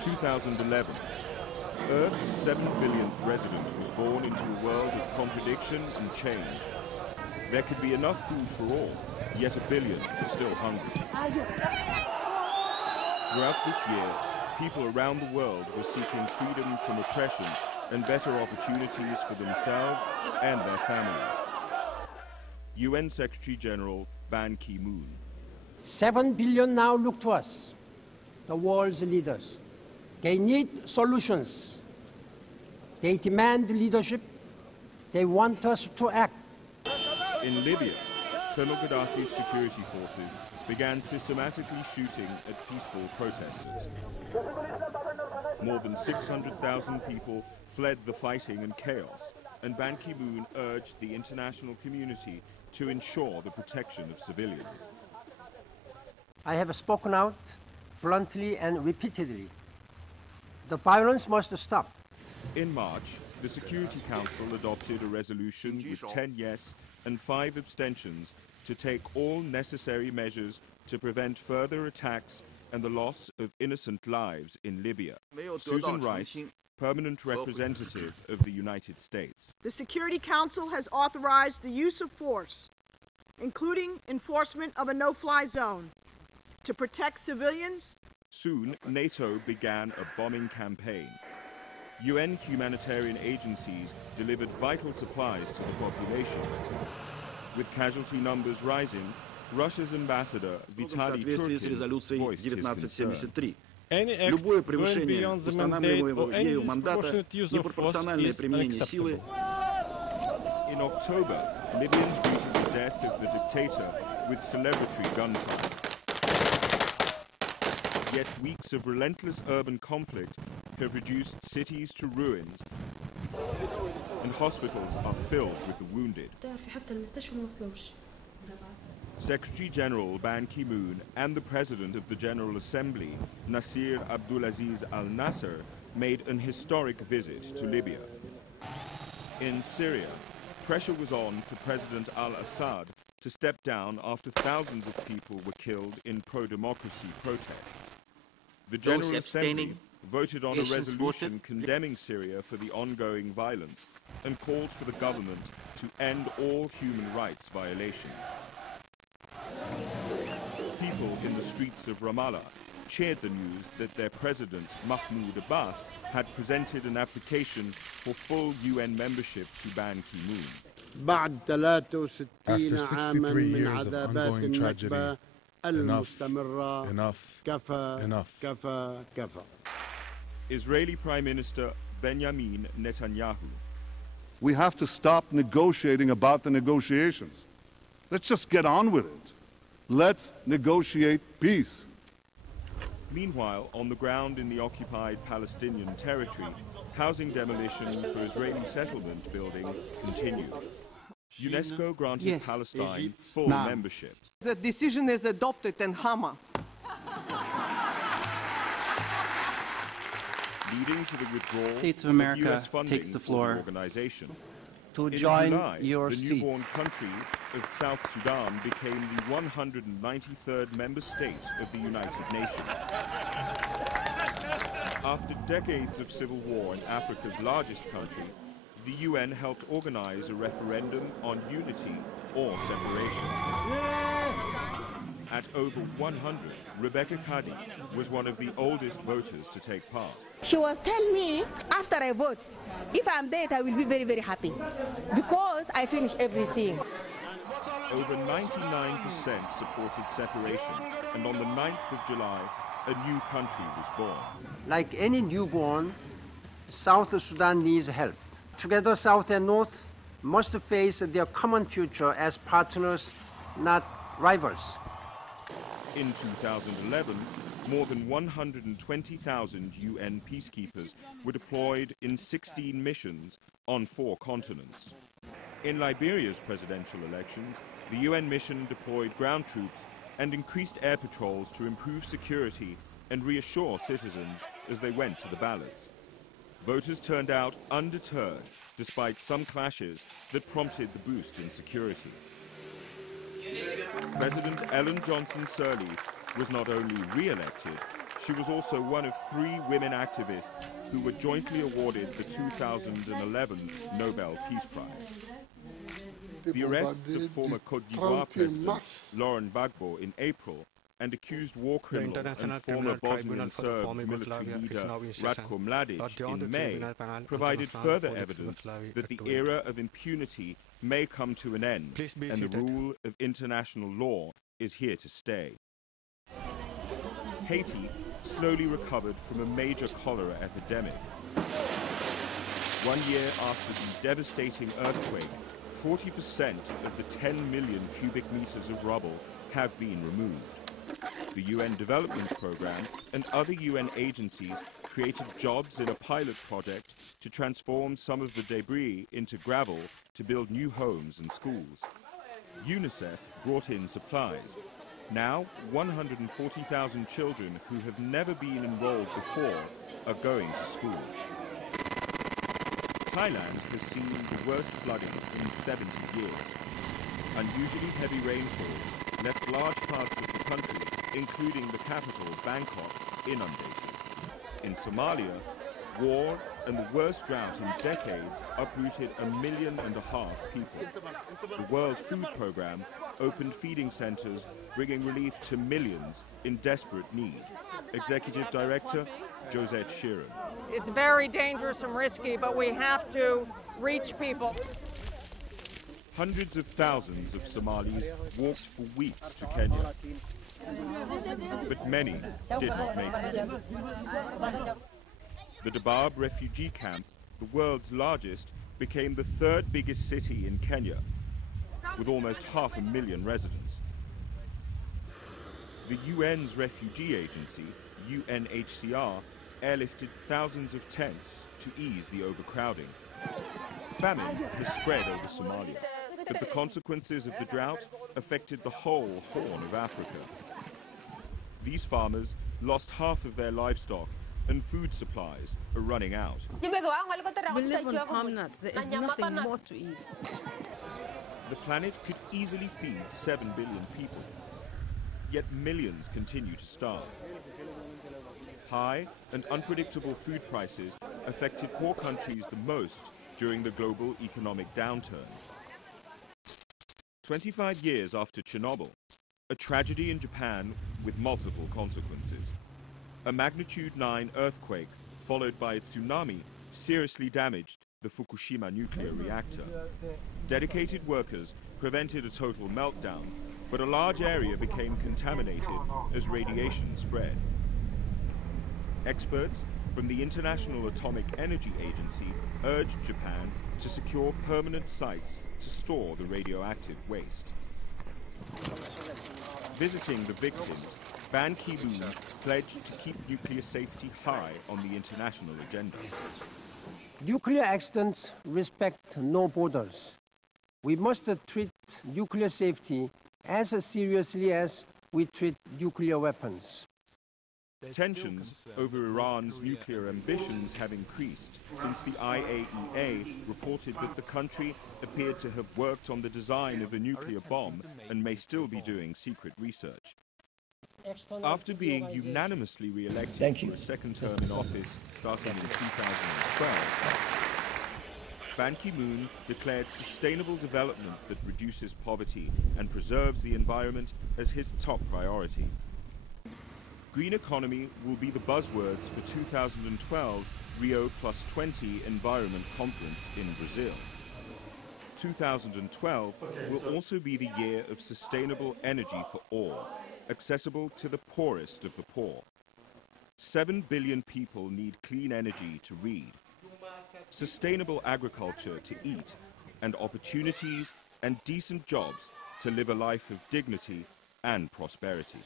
2011. Earth's 7 billionth resident was born into a world of contradiction and change. There could be enough food for all, yet 1 billion are still hungry. Throughout this year, people around the world were seeking freedom from oppression and better opportunities for themselves and their families. UN Secretary-General Ban Ki-moon. 7 billion now look to us, the world's leaders. They need solutions. They demand leadership. They want us to act. In Libya, Colonel Gaddafi's security forces began systematically shooting at peaceful protesters. More than 600,000 people fled the fighting and chaos, and Ban Ki-moon urged the international community to ensure the protection of civilians. I have spoken out bluntly and repeatedly. The violence must stop. In March, the Security Council adopted a resolution with 10 yes and 5 abstentions to take all necessary measures to prevent further attacks and the loss of innocent lives in Libya. Susan Rice, permanent representative of the United States. The Security Council has authorized the use of force, including enforcement of a no-fly zone, to protect civilians. Soon, NATO began a bombing campaign. UN humanitarian agencies delivered vital supplies to the population. With casualty numbers rising, Russia's ambassador Vitaly Churkin voiced his concern. Any act going beyond the mandate or any disproportionate use of force is unacceptable. In October, Libyans greeted the death of the dictator with celebratory gunfire. Yet weeks of relentless urban conflict have reduced cities to ruins, and hospitals are filled with the wounded. Secretary-General Ban Ki-moon and the President of the General Assembly, Nasir Abdulaziz al-Nasser, made an historic visit to Libya. In Syria, pressure was on for President al-Assad to step down after thousands of people were killed in pro-democracy protests. The General Assembly voted on a resolution condemning Syria for the ongoing violence and called for the government to end all human rights violations. People in the streets of Ramallah cheered the news that their president, Mahmoud Abbas, had presented an application for full UN membership to Ban Ki-moon. After 63 years of ongoing tragedy, enough. Israeli Prime Minister Benjamin Netanyahu. We have to stop negotiating about the negotiations. Let's just get on with it. Let's negotiate peace. Meanwhile, on the ground in the occupied Palestinian territory, housing demolitions for Israeli settlement building continue. UNESCO granted Palestine full membership. The decision is adopted in Hama. Leading to the withdrawal States of America US funding takes the floor for the organization. to In join July, your the seats. newborn country of South Sudan became the 193rd member state of the United Nations. After decades of civil war in Africa's largest country, the UN helped organize a referendum on unity or separation. At over 100, Rebecca Kadi was one of the oldest voters to take part. She was telling me, after I vote, if I'm dead, I will be very, very happy, because I finished everything. Over 99% supported separation, and on the 9th of July, a new country was born. Like any newborn, South Sudan needs help. Together, South and North must face their common future as partners, not rivals. In 2011, more than 120,000 UN peacekeepers were deployed in 16 missions on 4 continents. In Liberia's presidential elections, the UN mission deployed ground troops and increased air patrols to improve security and reassure citizens as they went to the ballots. Voters turned out undeterred, despite some clashes that prompted the boost in security. President Ellen Johnson Sirleaf was not only re-elected, She was also one of 3 women activists who were jointly awarded the 2011 Nobel Peace Prize. The arrests of former Côte d'Ivoire President Laurent Gbagbo in April and accused war criminal and former Bosnian Serb military leader Ratko Mladic in May provided further evidence that the era of impunity may come to an end and the rule of international law is here to stay. Haiti slowly recovered from a major cholera epidemic. 1 year after the devastating earthquake, 40% of the 10 million cubic meters of rubble have been removed. The UN Development Programme and other UN agencies created jobs in a pilot project to transform some of the debris into gravel to build new homes and schools. UNICEF brought in supplies. Now, 140,000 children who have never been enrolled before are going to school. Thailand has seen the worst flooding in 70 years. Unusually heavy rainfall left large parts of the country, including the capital, Bangkok, inundated. In Somalia, war and the worst drought in decades uprooted 1.5 million people. The World Food Programme opened feeding centers, bringing relief to millions in desperate need. Executive Director, Josette Sheeran. It's very dangerous and risky, but we have to reach people. Hundreds of thousands of Somalis walked for weeks to Kenya, but many didn't make it. The Dadaab refugee camp, the world's largest, became the 3rd biggest city in Kenya, with almost 500,000 residents. The UN's refugee agency, UNHCR, airlifted thousands of tents to ease the overcrowding. Famine has spread over Somalia, but the consequences of the drought affected the whole Horn of Africa. These farmers lost half of their livestock and food supplies are running out. We live on palm nuts. There is nothing more to eat. The planet could easily feed 7 billion people, yet millions continue to starve. High and unpredictable food prices affected poor countries the most during the global economic downturn. 25 years after Chernobyl, a tragedy in Japan with multiple consequences. A magnitude 9 earthquake, followed by a tsunami, seriously damaged the Fukushima nuclear reactor. Dedicated workers prevented a total meltdown, but a large area became contaminated as radiation spread. Experts from the International Atomic Energy Agency urged Japan to secure permanent sites to store the radioactive waste. Visiting the victims, Ban Ki-moon pledged to keep nuclear safety high on the international agenda. Nuclear accidents respect no borders. We must treat nuclear safety as seriously as we treat nuclear weapons. Tensions over Iran's nuclear ambitions have increased since the IAEA reported that the country appeared to have worked on the design of a nuclear bomb and may still be doing secret research. After being unanimously re-elected for a second term in office starting in 2012, Ban Ki-moon declared sustainable development that reduces poverty and preserves the environment as his top priority. Green economy will be the buzzwords for 2012's Rio+20 Environment Conference in Brazil. 2012 will also be the year of sustainable energy for all, accessible to the poorest of the poor. 7 billion people need clean energy to read, sustainable agriculture to eat, and opportunities and decent jobs to live a life of dignity and prosperity.